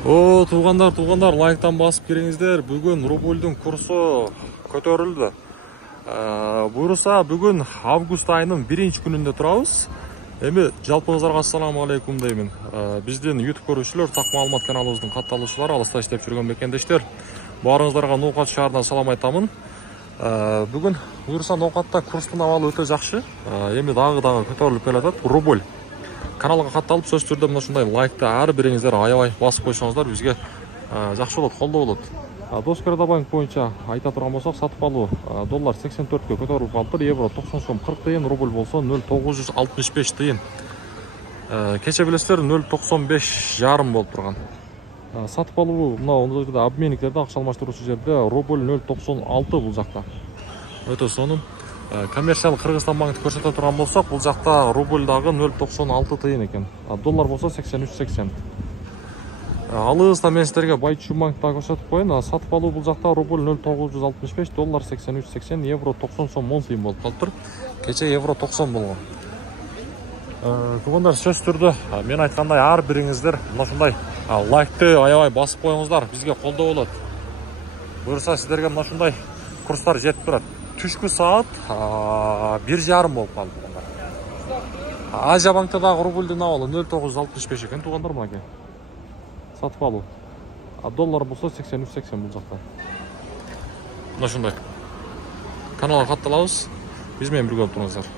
Туғандар, лайктан басып келіңіздер. Бүгін рубльдің курсы көтерілді. Бұйырса, бүгін август айының 1-ші күнінде тұрауыз. Жалпыңыздарға ассаламу алейкум деймін. Бізден YouTube көрушілер, Тақ Маалымат каналымыздың қатталушылары, алыста істеп жүрген мекендештер. Барыңыздарға Ноқат шаарынан салам айтамын. Бүгін бұйырса Ноқатта курстың авалы өте жақсы. Дағы көтеріліп келеді. Рубль. Каналға қатталып, сөз түрде мына шындай лайкты әр біріңіздер аябай басып қойсаңыздар, бізге жақсы болады, қолдау болады. Доскарада банк бойынша айта тұрған болсақ, сатып алу доллар 84-ке көтеріліп қалды, евро 90 сом 40 тиын, рубль болса 0,965 тиын. Кеше білесіздер 0,95 жарым болып тұрған. Сатып алу мына жерде обменниктерде, ақша алмастырушы жерде рубль 0,96 бұл жақта. Өте соның. Коммерциялы Қырғызстан банкті көрсете тұрған болсақ, бұл жақта рубльдағы 0,96 тиын екен. Доллар болса 83,80. Алығызда мен сіздерге Байчу банкта көрсетіп қойын. Сатып алу бұл жақта рубль 0,965, доллар 83,80, евро 90 сом 10 тиын болып қалып тұр. Кеше евро 90 болған. Туғандар, сөз түрді мен айтқандай әр біріңіздер мынашындай лайкты аябай басып қойыңыздар, бізге қолдау болады. Бұйырса сіздерге мынашындай курстар жетіп тұрады. Түшкі саат 1,5 болып қалды. Азия банктадағы рубльдің авалы 0,965 екен туғандар мұнеке. Сатып алу. Доллар болса 83,80 бұл жақта. Мына шындай. Каналға қатталауыз. Бізмен бірге болып тұрыңыздар.